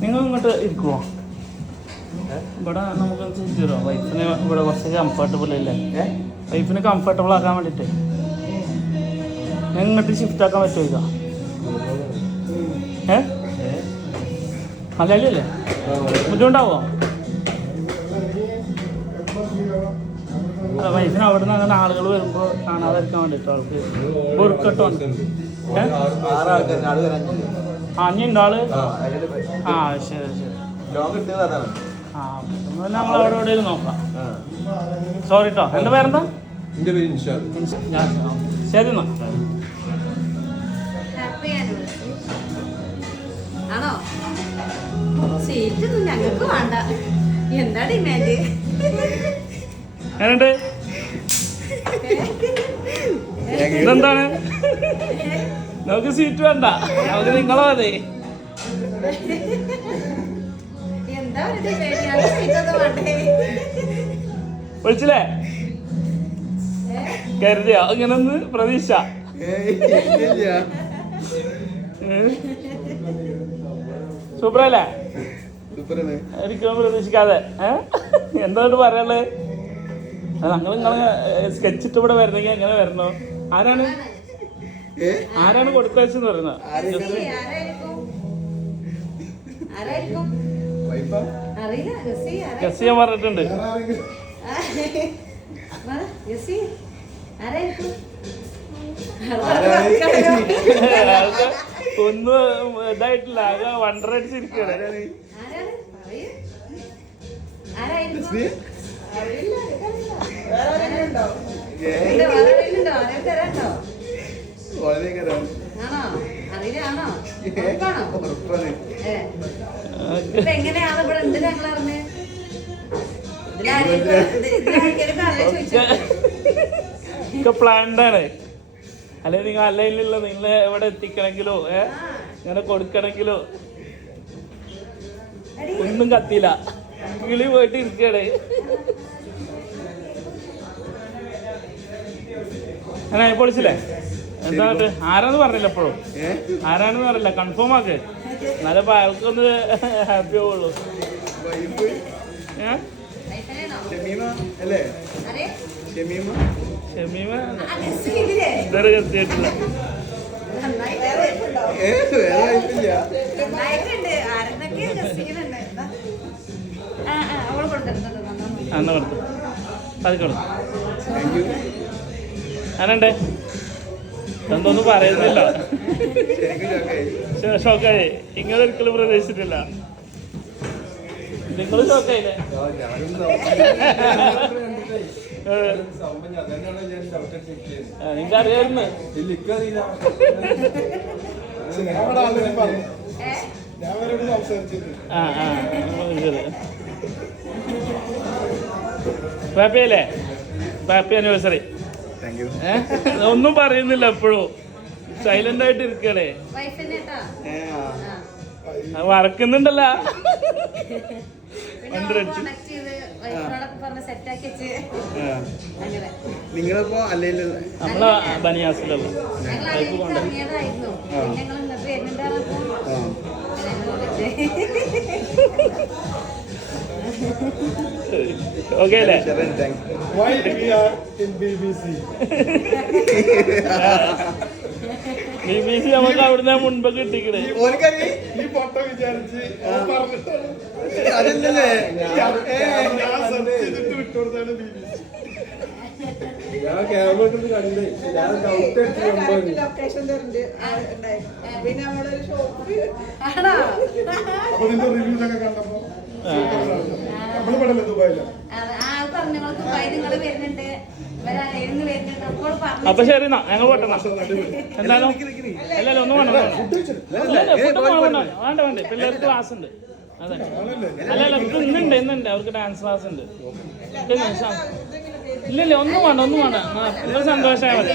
നിങ്ങൾ ഇങ്ങോട്ട് ഇരിക്കുമോ? ഇവിടെ നമുക്ക് ചേച്ചി തരുമോ? വൈഫിന് ഇവിടെ കുറച്ച് കംഫർട്ടബിൾ അല്ലേ? വൈഫിന് കംഫർട്ടബിൾ ആക്കാൻ വേണ്ടിയിട്ട് ഇങ്ങോട്ട് ഷിഫ്റ്റ് ആക്കാൻ പറ്റുമോ? മലയാളിയല്ലേ? ബുദ്ധിമുട്ടാവോ? വൈഫിന് അവിടെ നിന്ന് അങ്ങനെ ആളുകൾ വരുമ്പോൾ കാണാതിരിക്കാൻ വേണ്ടിയിട്ട് അവൾക്ക് ബുർക്കട്ടോ അഞ്ഞുണ്ടോ ആള്? ആ ശരി ശരി. ആ നമ്മൾ അവിടെ എവിടെയും നോക്കാം. സോറി കേട്ടോ. എൻ്റെ പേരെന്താ? ശരി എന്നാ. ആണോ? സീറ്റ് ഞങ്ങൾക്ക് വേണ്ട. എന്താ ഡിമാൻഡ്? എന്നുണ്ട് ഇതെന്താണ്? നമുക്ക് സീറ്റ് വേണ്ട, നമുക്ക് നിങ്ങളോ മതി. എന്താ വിളിച്ചില്ലേ? കരുതിയോ ഇങ്ങനൊന്ന് പ്രതീക്ഷ? സൂപ്പറല്ലേ? ഒരിക്കലും പ്രതീക്ഷിക്കാതെ. എന്താണ് പറയാനുള്ളത്? നിങ്ങളെ സ്കെച്ചിട്ട് ഇവിടെ വരണമെങ്കിൽ എങ്ങനെ വരണോ? ആരാണ് കൊടുത്തയച്ചെന്ന് പറയുന്നത്? ഗസ് ചെയ്യാൻ പറഞ്ഞിട്ടുണ്ട്. ഒന്നും ഇതായിട്ടില്ല, ആകെ വണ്ടറടിച്ചിരിക്കുകയാണ്. എങ്ങനെയാണ് ഇവിടെ ഉണ്ട് ഞങ്ങളറിഞ്ഞ്? പ്ലാൻഡ് ആണ്. അല്ലെ നിങ്ങൾ അല്ലയിലുള്ള നിങ്ങളെ എവിടെ എത്തിക്കണമെങ്കിലോ ഇങ്ങനെ കൊടുക്കണമെങ്കിലോ ഒന്നും കത്തിയില്ല. കിളി പോയിട്ട് ഇരിക്കണേ. അങ്ങനെ പൊളിച്ചില്ലേ? എന്താ ആരാന്ന് പറഞ്ഞില്ല എപ്പോഴും? ആരാണെന്ന് പറഞ്ഞില്ല, കൺഫേം ആക്ക്. എന്നാലും അയാൾക്കൊന്ന് ഹാപ്പി ആവുള്ളൂ. ഷമീമ ഇതുവരെ കത്തിയിട്ടില്ല. അന്ന് കൊടുത്തു പതുക്കോളൂ. ആനണ്ടേ? എന്തൊന്നും പറയുന്നില്ല. ഷോക്കായി. ഇങ്ങനെ ഒരിക്കലും പ്രതീക്ഷിച്ചിട്ടില്ല. നിങ്ങൾ ഷോക്കായില്ലേ? നിങ്ങറിയായിരുന്നു. ഹാപ്പിയല്ലേ? Happy anniversary. ഒന്നും പറയുന്നില്ല, എപ്പോഴും സൈലന്റ് ആയിട്ട് ഇരിക്കണേ. വറക്കുന്നുണ്ടല്ല. നിങ്ങളിപ്പോ നമ്മളെ ബനിയാസിലല്ല. ഓക്കെ അല്ലേ? BBC നമുക്ക് അവിടുന്ന് മുൻപ് കിട്ടിക്കണേ. അപ്പൊ ശരി എന്നാ ഞങ്ങൾ പോട്ടെന്നാ. എന്തായാലും എല്ലാരും ഒന്നും വേണ്ട വേണ്ട വേണ്ട പിള്ളേർക്ക് ക്ലാസ് ഉണ്ട്. അതെ അല്ലല്ല ഇന്നുണ്ട് അവർക്ക് ഡാൻസ് ക്ലാസ് ഉണ്ട്. ഇല്ലല്ല ഒന്നും വേണ്ട നിങ്ങൾ സന്തോഷമായ മതി.